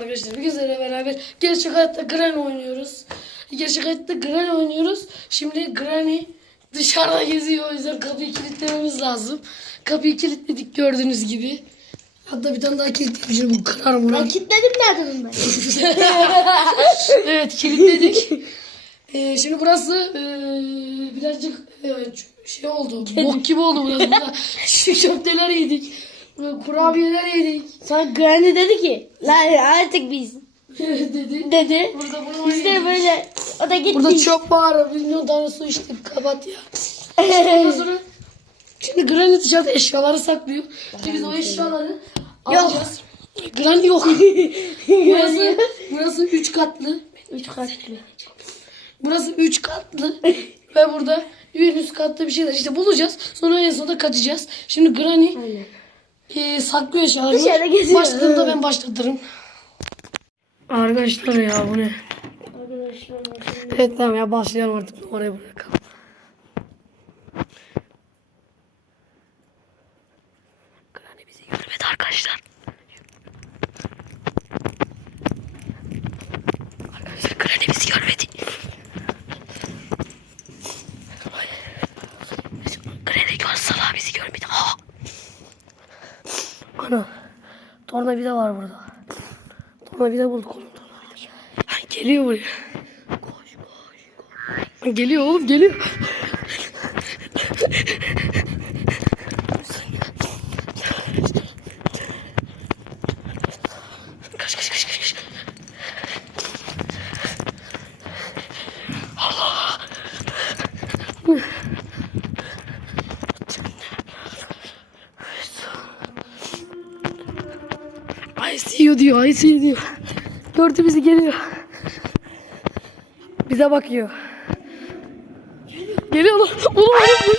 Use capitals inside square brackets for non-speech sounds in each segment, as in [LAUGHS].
arkadaşlar. Bugün sizlerle beraber gerçek hayatta Granny oynuyoruz. Gerçek hayatta Granny oynuyoruz. Şimdi Granny dışarıda geziyor. O yüzden kapıyı kilitlememiz lazım. Kapıyı kilitledik gördüğünüz gibi. Hatta bir tane daha kilitledim. Şimdi bu karar mı? Ben kilitledim nereden ben? [LAUGHS] evet kilitledik. Ee, şimdi burası ee, birazcık ee, şey oldu. Bok gibi oldu burası. Şu köfteler yedik. Kurabiyeler yedik. Sonra Granny dedi ki lan artık biz [LAUGHS] dedi. dedi. Burada bunu Biz de böyle o da gitti. Burada çok var. Milyon tane su içtik. Kapat ya. Ondan [LAUGHS] sonra şimdi Granny dışarıda eşyaları saklıyor. Şimdi biz o eşyaları alacağız. Granny yok. [LAUGHS] burası, burası üç katlı. Üç katlı. Burası üç katlı. Ve burada en üst katta bir şeyler işte bulacağız. Sonra en sonunda kaçacağız. Şimdi Granny Aynen. E. Dışarıda geziyor. Başladığında ben başlatırım. Arkadaşlar ya bu ne? Arkadaşlar şimdi Evet tamam ya başlayalım artık numarayı bırakalım. Granny bizi görmedi arkadaşlar. Arkadaşlar Granny bizi görmedi. Granny görsala bizi görmedi. Ha. Ana. Tornavida var burada. Tornavida bulduk oğlum geliyor buraya. Koş koş koş. Geliyor oğlum geliyor. See you diyor, I see you diyor. Gördü bizi geliyor. Bize bakıyor. Geliyor lan. Oğlum oğlum.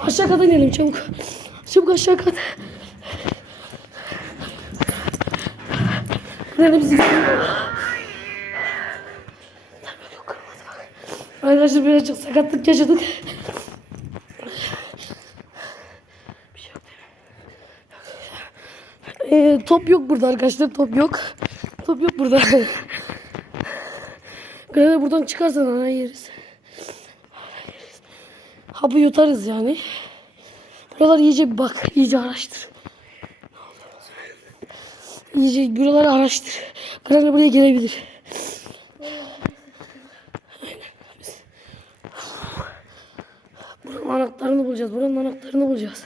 aşağı kata inelim çabuk. Çabuk aşağı kat. Nerede bizi Arkadaşlar birazcık sakatlık yaşadık. Ee, top yok burada arkadaşlar. Top yok. Top yok burada. Granny buradan çıkarsan ana yeriz. Hapı yutarız yani. Buralar iyice bir bak. iyice araştır. İyice buraları araştır. Granny buraya gelebilir. Buranın anahtarını bulacağız. Buranın anahtarını bulacağız.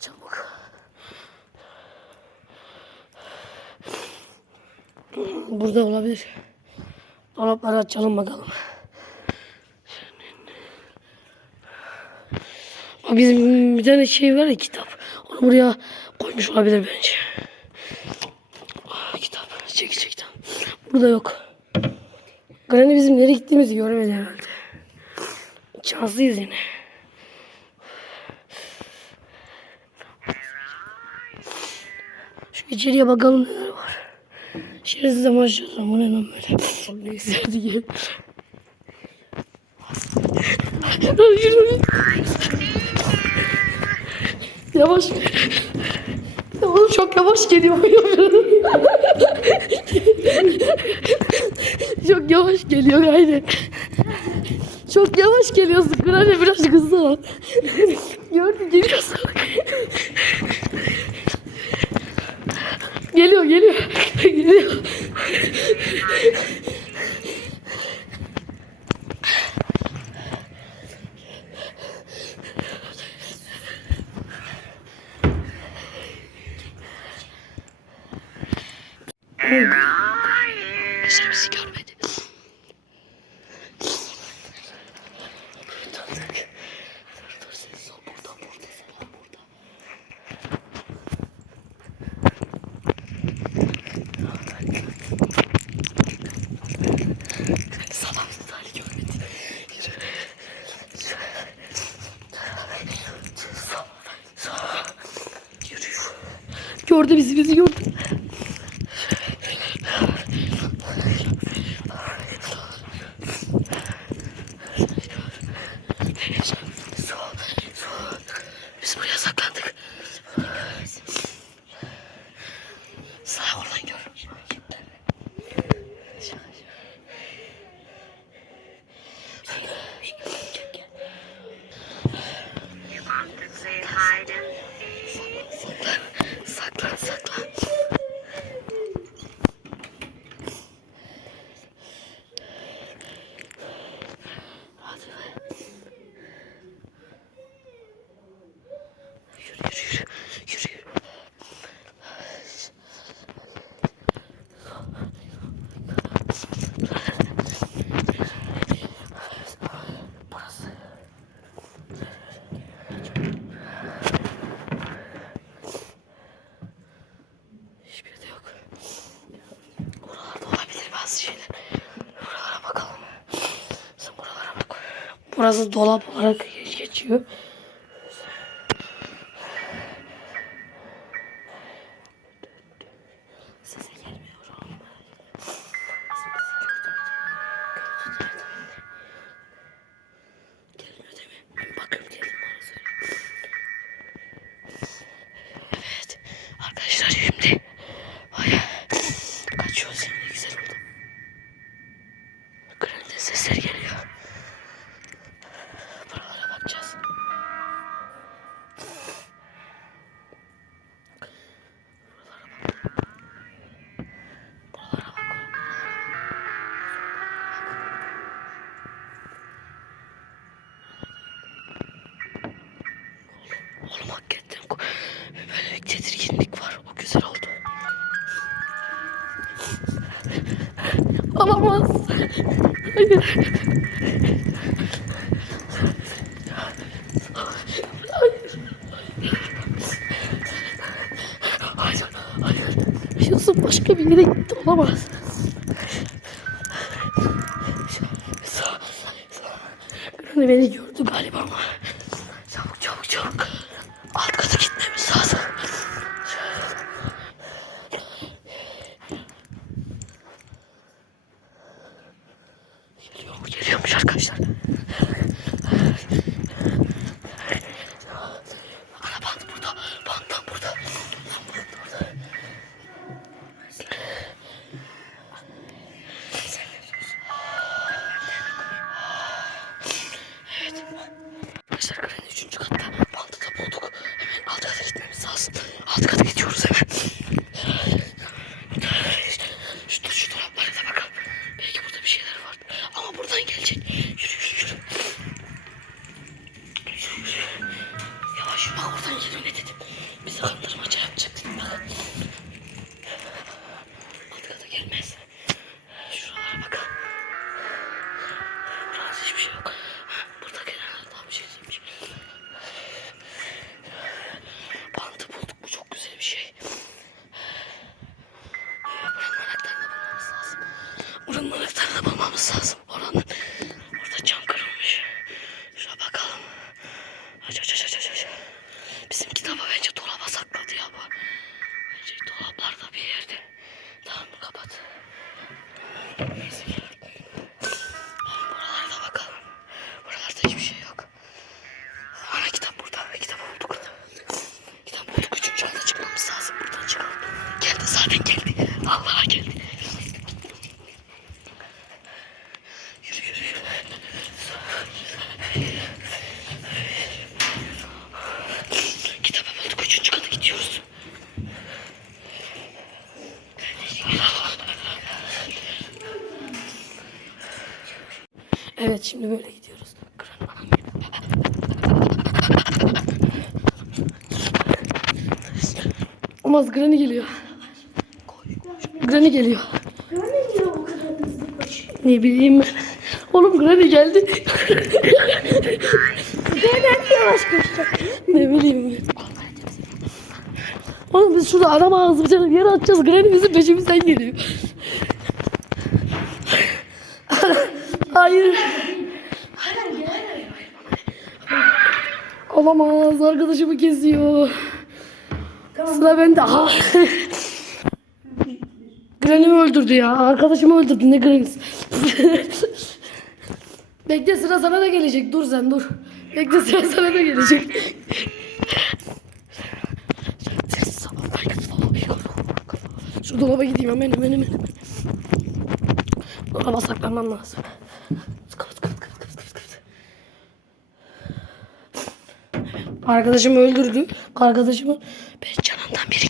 Çabuk. Burada olabilir. Dolapları açalım bakalım. Bak Bizim bir tane şey var ya kitap. Onu buraya koymuş olabilir bence. Ah, kitap. Çek çek kitap. Burada yok. Granny bizim nereye gittiğimizi görmedi herhalde. Şanslıyız yine. Şu içeriye bakalım neler var. Şerefsiz maşallah bu ne lan böyle. Gel. Hadi yürü. Yavaş. Ya oğlum çok yavaş geliyor. çok yavaş geliyor aynen. Çok yavaş geliyorsun. Granny biraz hızlı ol. Gördün geliyorsun. Geliyor geliyor. geliyor. Sen bizi görmedi. Dur dur sessiz ol. Burada burada selam burada. Sabah Salih görmedi. Yürü. Yürü. Gördü bizi bizi gördü. Biz Burası dolap olarak geçiyor. olamaz. Hayır. Yusuf başka bir yere gitti olamaz. Granny beni gördü galiba ama. bir yerde. Tamam kapat. Olmaz Granny geliyor. Granny geliyor. Granny geliyor bu kadar hızlı. Ne bileyim ben. Oğlum Granny geldi. Granny yavaş koşacak. Ne bileyim ben. Oğlum biz şurada arama ağzımıza bir yere atacağız. Granny bizim peşimizden geliyor. Hayır. Olamaz arkadaşımı kesiyor. Tamam. Sıra bende. Ah. [LAUGHS] Granny'mi öldürdü ya. Arkadaşımı öldürdü. Ne Granny? [LAUGHS] Bekle sıra sana da gelecek. Dur sen dur. Bekle sıra sana da gelecek. Şu dolaba gideyim hemen hemen hemen. Dolaba saklanmam lazım. Arkadaşımı öldürdü. Arkadaşımı ben canından biri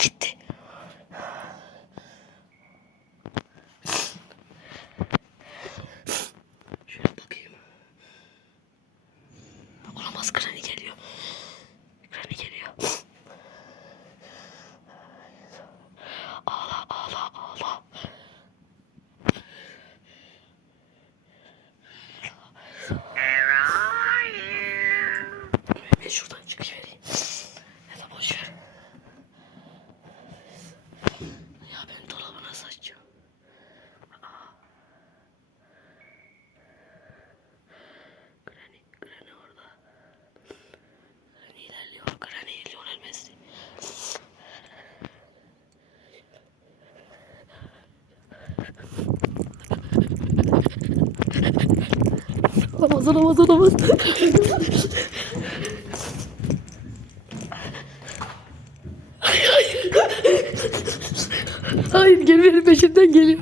olamaz olamaz. hayır hayır. Hayır geri benim peşimden geliyor.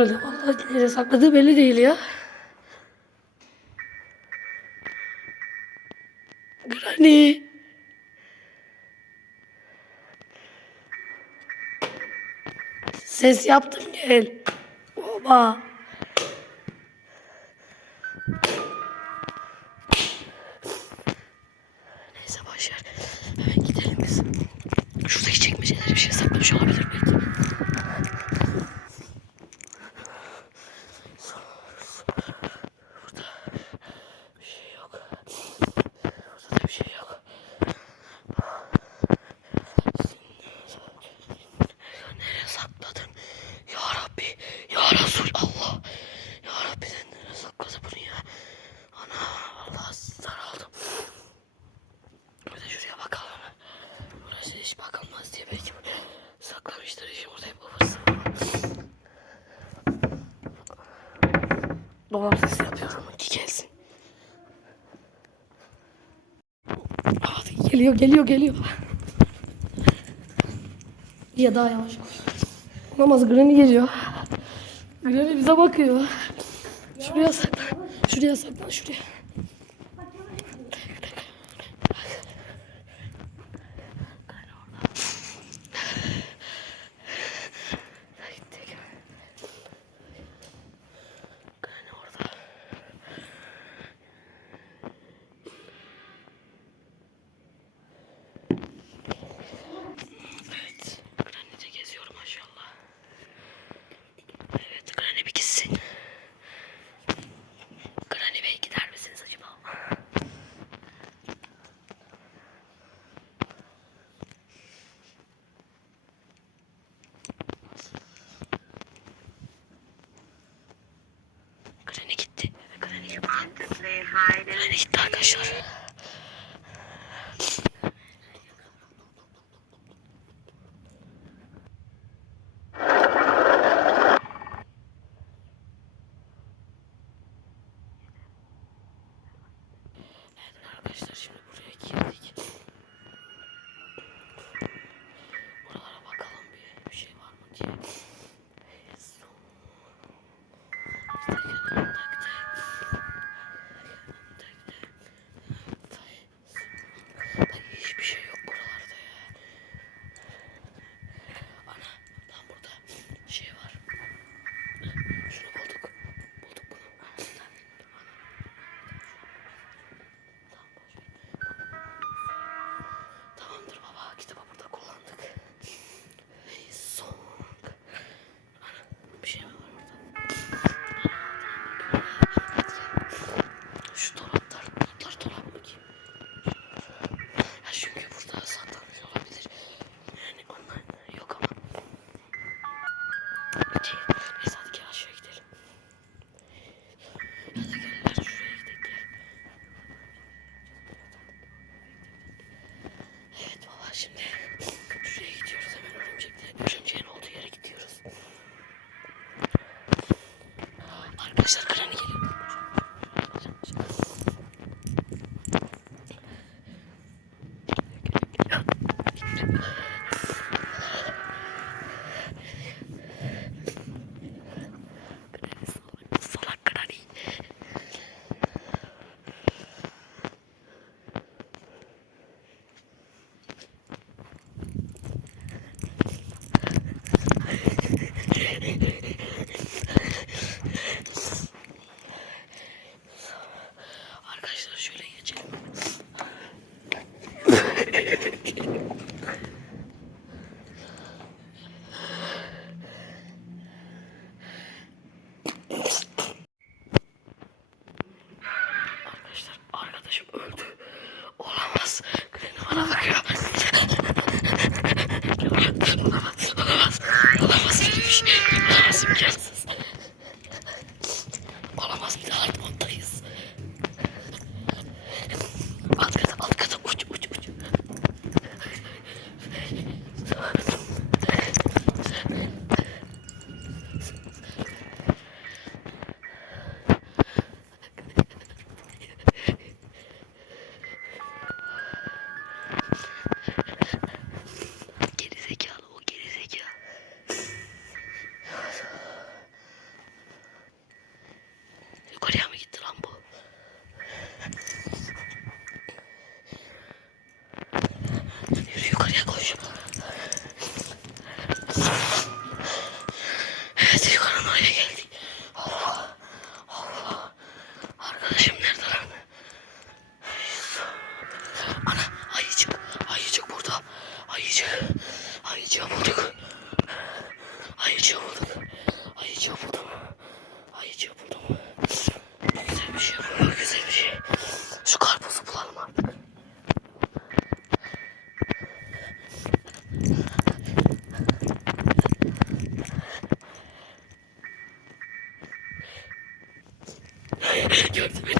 herhalde. Vallahi nereye sakladığı belli değil ya. Granny. Ses yaptım gel. Oba. Geliyor geliyor geliyor. Ya daha yavaş koş. Olamaz Granny geliyor. Granny bize bakıyor. Şuraya saklan. Şuraya saklan şuraya. İşte arkadaşlar. Gördü beni beni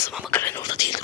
Yansıma makarna orada değildi.